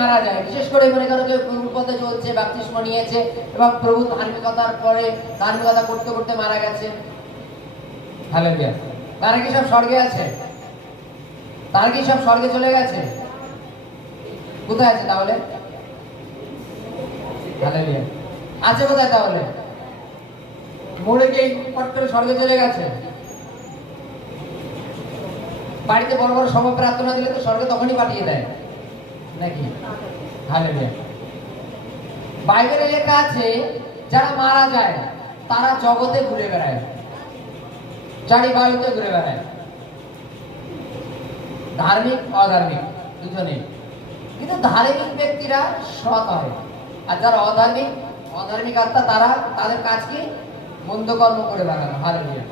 মারা যায়, বিশেষ করে মনে করো কেউ প্রভুর পথে চলছে, বাপ্তিস্ম নিয়েছে এবং প্রভু ধার্মিকতার পরে ধার্মিকতা করতে করতে মারা গেছে, হালেলুয়া, তারা কি সব স্বর্গে আছে? তারা কি সব স্বর্গে চলে গেছে? কোথায় আছে তাহলে? হালেলুয়া, আছে কোথায় তাহলে? মরে গিয়ে পট করে স্বর্গে চলে গেছে? বাড়িতে বড় বড় সভা প্রার্থনা দিলে তো স্বর্গে তখনই পাঠিয়ে দেয় নাকি? হালেলুয়া। বাইবেলে লেখা আছে যারা মারা যায় তারা জগতে ঘুরে বেড়ায়, চারি বায়ুতে ঘুরে বেড়ায়, ধার্মিক অধার্মিক দুজনে। কিন্তু ধার্মিক ব্যক্তিরা সৎ হয়, আর যারা অধার্মিক আত্মা তারা তাদের কাজ কি? মন্দ কর্ম করে বেড়ানো। হালেলুয়া।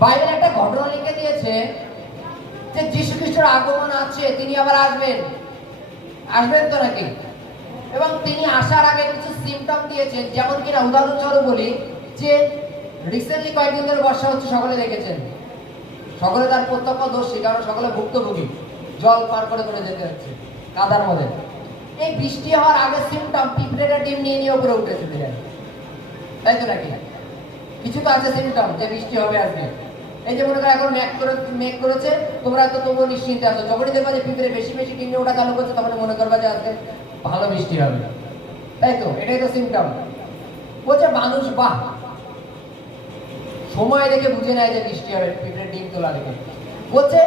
বাইবেল একটা ঘটনা লিখে দিয়েছে যে যীশু খ্রিস্টের আগমন আছে, তিনি আবার আসবেন তো নাকি? এবং তিনি আসার আগে কিছু সিমটম দিয়েছেন, যেমন কিনা উদাহরণস্বরূপ বলি যে রিসেন্টলি কয়েকদিন ধরে বর্ষা হচ্ছে, সকলে দেখেছেন, সকলে তার প্রত্যক্ষদর্শী, কারণ সকলে ভুক্তভোগী, জল পার করে করে যেতে হচ্ছে কাদার মধ্যে। এই বৃষ্টি হওয়ার আগে সিমটম পিঁপড়েটা ডিম নিয়ে উপরে উঠে চলে যায়, তাই তো নাকি? কিছু তো আছে সিমটম যে বৃষ্টি হবে আজকে। এই যে মনে করো এখন মেঘ করেছে, তোমরা তো তবুও নিশ্চিন্তে আছো, যখনই দেখবা যে পিঁপড়ে বেশি বেশি ডিম ওটা চালু করছে, তখন মনে করবা যে আজকে ভালো বৃষ্টি হবে, তাই তো? এটাই তো সিমটম। বলছে মানুষ বাহ সময় দেখে বুঝে নেয় যে বৃষ্টি হবে, পিঁপড়ের ডিম তোলা দেখে। বলছে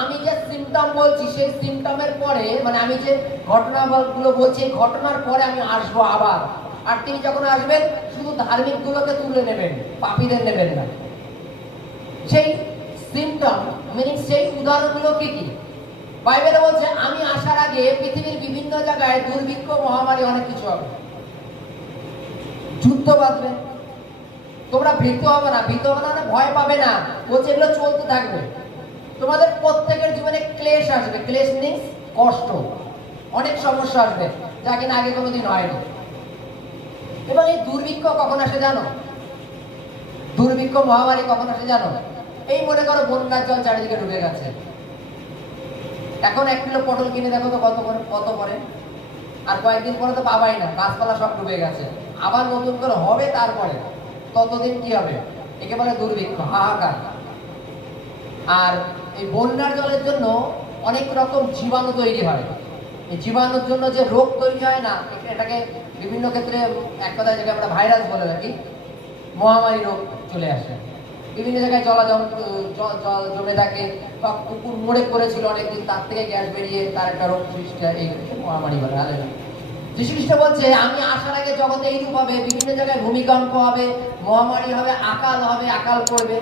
আমি যে সিমটম বলছি সেই সিমটমের পরে, মানে আমি যে ঘটনাগুলো বলছি ঘটনার পরে আমি আসবো আবার, আর তিনি যখন আসবেন শুধু ধার্মিক গুলোকে তুলে নেবেন, পাপীদের নেবেন না। সেই সিমটম মিনিং সেই উদাহরণগুলো কি কি? বাইবেলে বলছে আমি আসার আগে পৃথিবীর বিভিন্ন জায়গায় দুর্ভিক্ষ, মহামারী, অনেক কিছু হবে, যুদ্ধ বাঁধবে, তোমরা ভীত হবে না, ভয় পাবে না, বলছে এগুলো চলতে থাকবে। তোমাদের প্রত্যেকের জীবনে ক্লেশ আসবে, ক্লেশ মিন্স কষ্ট, অনেক সমস্যা আসবে যা কিনা আগে কোনোদিন হয়নি। এবং এই দুর্ভিক্ষ কখন আসে জানো? দুর্ভিক্ষ, মহামারী কখন আসে জানো? এই মনে করো বন্যার জল চারিদিকে ঢুকে গেছে, এখন 1 কিলো পটল কিনে দেখো তো কত পরে, আর কয়েকদিন পরে তো পাবাই না, গাছপালা সব ডুবে গেছে, আবার নতুন করে হবে, তারপরে ততদিন কি হবে? একে বলে দুর্ভিক্ষ, হাহাকার। আর এই বন্যার জলের জন্য অনেক রকম জীবাণু তৈরি হয়, এই জীবাণুর জন্য যে রোগ তৈরি হয় না, এটাকে বিভিন্ন ক্ষেত্রে এক কথায় যেটা আমরা ভাইরাস বলে থাকি, মহামারী রোগ চলে আসে। বিভিন্ন জায়গায় জল জমে থাকে, বা পুকুর মরে পড়েছিল অনেকদিন, তার থেকে গ্যাস বেরিয়ে তার একটা রোগ সৃষ্টি হয়, এই মহামারী বলে। যীশু খ্রিস্ট বলছে আমি আসার আগে জগতে এইরূপ হবে, বিভিন্ন জায়গায় ভূমিকম্প হবে, মহামারী হবে, আকাল পড়বে,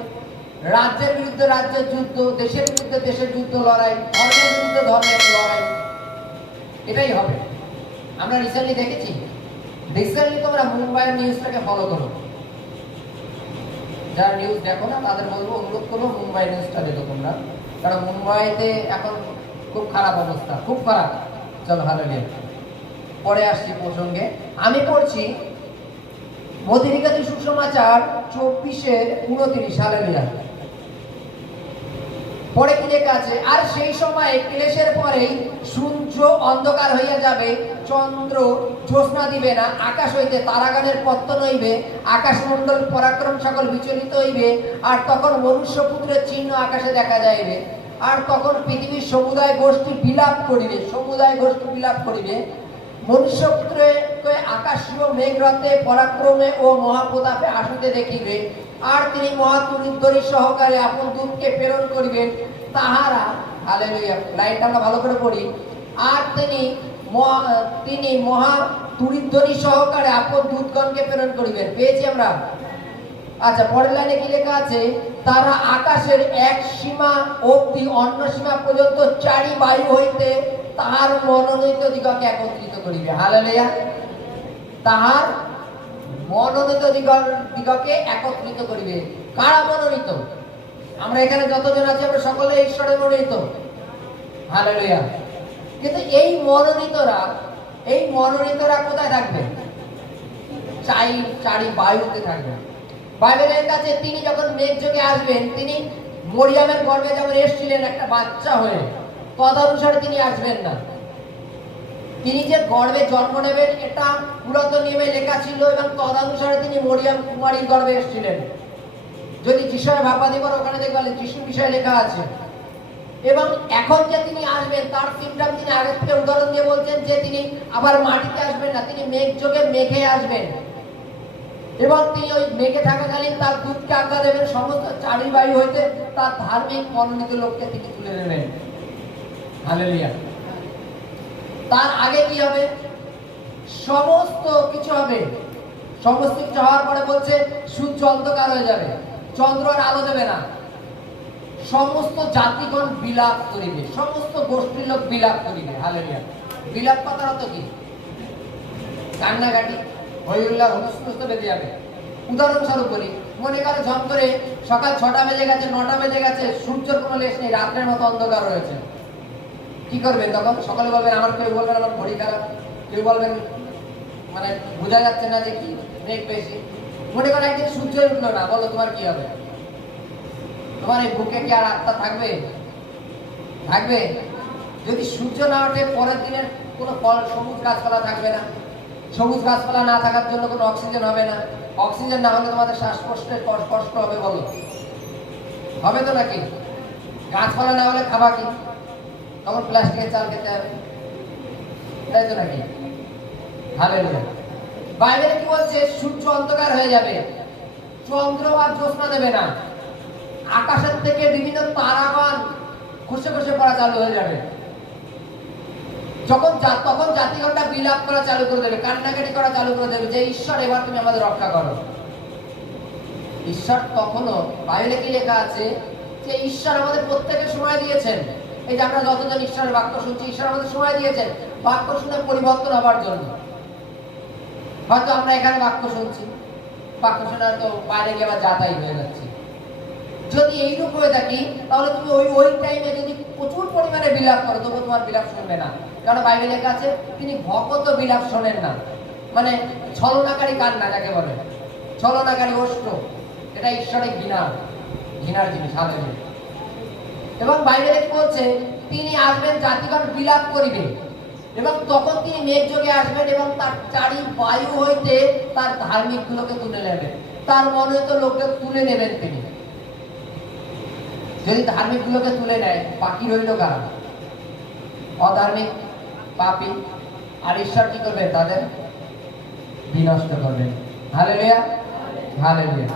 রাজ্যের বিরুদ্ধে রাজ্যের যুদ্ধ, দেশের বিরুদ্ধে দেশের যুদ্ধ, লড়াই, ধর্মের বিরুদ্ধে ধর্মের লড়াই, এটাই হবে। আমরা রিসেন্টলি দেখেছি, তোমরা মুম্বাইয়ের নিউজটাকে ফলো করো, যারা নিউজ দেখো না তাদের বলবো, অনুরোধ করবো মুম্বাই নিউজটা দেখো তোমরা, কারণ মুম্বাইতে এখন খুব খারাপ অবস্থা, খুব খারাপ। চলো হালেলুয়া, পরে আসছি প্রসঙ্গে। আমি পড়ছি মথিলিখিত সুসমাচার 24:29, হালেলুয়া। পরে কি লেখা আছে? আর সেই সময় ক্লেশের পরেই সূর্য অন্ধকার হইয়া যাবে, চন্দ্র জ্যোৎস্না দিবে না, আকাশ হইতে তারাগণের পত্তন হইবে, আকাশমণ্ডল পরাক্রম সকল বিচলিত হইবে, আর তখন মনুষ্যপুত্রের চিহ্ন আকাশে দেখা যাইবে। আর তখন পৃথিবীর সমুদায় গোষ্ঠী বিলাপ করিবে, মনুষ্যপুত্রে আকাশীয় মেঘরথে পরাক্রমে ও মহাপ্রতাপে আসিতে দেখিবে, আর তিনি মহাতুরিধ্বনি সহকারে আপন দূতকে প্রেরণ করিবেন, তাহারা, হালেলুয়া, লাইনটা আমরা ভালো করে পড়ি, আর তিনি মহাতুরিধ্বনি সহকারে আপন দূতগণকে প্রেরণ করিবেন। পেয়েছি আমরা? আচ্ছা, পরের লাইনে কি লেখা আছে? তারা আকাশের এক সীমা অবধি অন্য সীমা পর্যন্ত চারি বায়ু হইতে তাহার মনোনীত দিগকে একত্রিত করিবে। হালেলুয়া। তাহার মনোনীত দিগকে একত্রিত করিবে। কারা মনোনীত? আমরা এখানে যতজন আছি আমরা সকলে ঈশ্বরের মনোনীত। হালেলুয়া। কিন্তু এই মনোনীতরা কোথায় থাকবে? চারি বায়ুতে থাকবে। বাইবেলের কাছে তিনি যখন মেঘযোগে আসবেন, তিনি মরিয়ামের গর্ভে যেমন এসেছিলেন একটা বাচ্চা হয়ে, তদনুসারে তিনি আসবেন না। তিনি যে গর্ভে জন্ম নেবেন এটা পুরাতন নিয়মে লেখা ছিল এবং তদনুসারে তিনি মরিয়াম কুমারীর গর্ভে এসেছিলেন। যদি যিশুর ভাপাদি করো ওখানে দেখবেন যিশুর বিষয়ে লেখা আছে। এবং এখন যে তিনি আসবেন তার সিমটম তিনি আগের থেকে উদাহরণ দিয়ে বলছেন যে তিনি আবার মাটিতে আসবেন না, তিনি মেঘ যোগে মেঘে আসবেন এবং তিনি ওই মেঘে থাকাকালীন তার দূতকে আজ্ঞা দেবেন সমস্ত চারিবায়ু হইতে তার ধার্মিক মনোনীত লোককে তিনি তুলে নেবেন। হালেলুয়া। তার আগে কি হবে? সমস্ত কিছু হবে। সমস্ত কিছু হওয়ার পরে বলছে সূর্য অন্ধকার হয়ে যাবে, চন্দ্র আর আলো দেবে না, সমস্ত জাতিগণ বিলাপ করিবে, সমস্ত গোষ্ঠীর লোক বিলাপ করিবে। হালেলুয়া। বিলাপ কথার অর্থ কি? কান্নাকাটি, হইহুল্লার হুলস্থুল বেঁধে যাবে। উদাহরণস্বরূপ বলি, মনে করে যন্ত্রে সকাল 6টা বেজে গেছে, 9টা বেজে গেছে, সূর্যের কোনো লেশ নেই, রাত্রের মতো অন্ধকার রয়েছে। কি করবেন তখন? সকালে বলবেন আমার, কেউ বলবেন আমার ঘড়ি খারাপ, কেউ বলবেন মানে বোঝা যাচ্ছে না যে কি মেঘ বেশি। মনে করে একদিন সূর্য উঠলো না, বলো তোমার কি হবে? তোমার এই বুকে কি আর আত্মা থাকবে? থাকবে? যদি সূর্য না ওঠে পরের দিনের কোনো ফল, সবুজ গাছপালা থাকবে না। সবুজ গাছপালা না থাকার জন্য কোনো অক্সিজেন হবে না। অক্সিজেন না হলে তোমাদের শ্বাসকষ্টের কষ্ট হবে, বলো হবে তো নাকি? গাছপালা না হলে খাবা কি? তখন প্লাস্টিকের চাল খেতে হবে, তাই তো নাকি? হালেলুয়া। বাইবেলে কি বলছে? সূর্য অন্ধকার হয়ে যাবে, চন্দ্র আর জ্যোৎস্না দেবে না, আকাশের থেকে বিভিন্ন তারাগণ খসে খসে পড়া চালু হয়ে যাবে। তখন জাতিগণটা বিলাপ করা চালু করে দেবে, কান্নাকাটি করা চালু করে দেবে যে ঈশ্বর এবার তুমি আমাদের রক্ষা করো। ঈশ্বর তখনও, বাইবেলে কি লেখা আছে যে ঈশ্বর আমাদের প্রত্যেকের সময় দিয়েছেন। এই যে আমরা যতজন ঈশ্বরের বাক্য শুনছি, ঈশ্বর আমাদের সময় দিয়েছেন বাক্য শুনে পরিবর্তন হবার জন্য। হয়তো আমরা এখানে বাক্য শুনছি, বাক্য শোনা তো বাইরে গিয়ে আবার যাতাই হয়ে যাচ্ছে। যদি এইরূপ হয়ে থাকি তাহলে তুমি ওই টাইমে যদি প্রচুর পরিমাণে বিলাপ করো তবু তোমার বিলাপ শুনবে না। কারণ বাইবেলে লেখা আছে তিনি ভকত বিলাপ শোনেন না, মানে ছলনাকারী কান্না যাকে বলে, ছলনাকারী অশ্রু, এটা ঈশ্বরের ঘৃণার জিনিস। হালেলুয়া। এবং বাইবেলে কি বলছে? তিনি আসবেন, জাতিগণ বিলাপ করিবে এবং তখন তিনি মেঘ যোগে আসবেন এবং তার চারি বায়ু হইতে তার ধার্মিক গুলোকে তুলে নেবেন, তার মনোনীত লোককে তুলে নেবেন তিনি। যদি ধার্মিক গুলোকে তুলে নেয়, বাকি রইল কারা? অধার্মিক, পাপী। আর ঈশ্বর কি করবেন? তাদের বিনষ্ট করবেন। Hallelujah, hallelujah.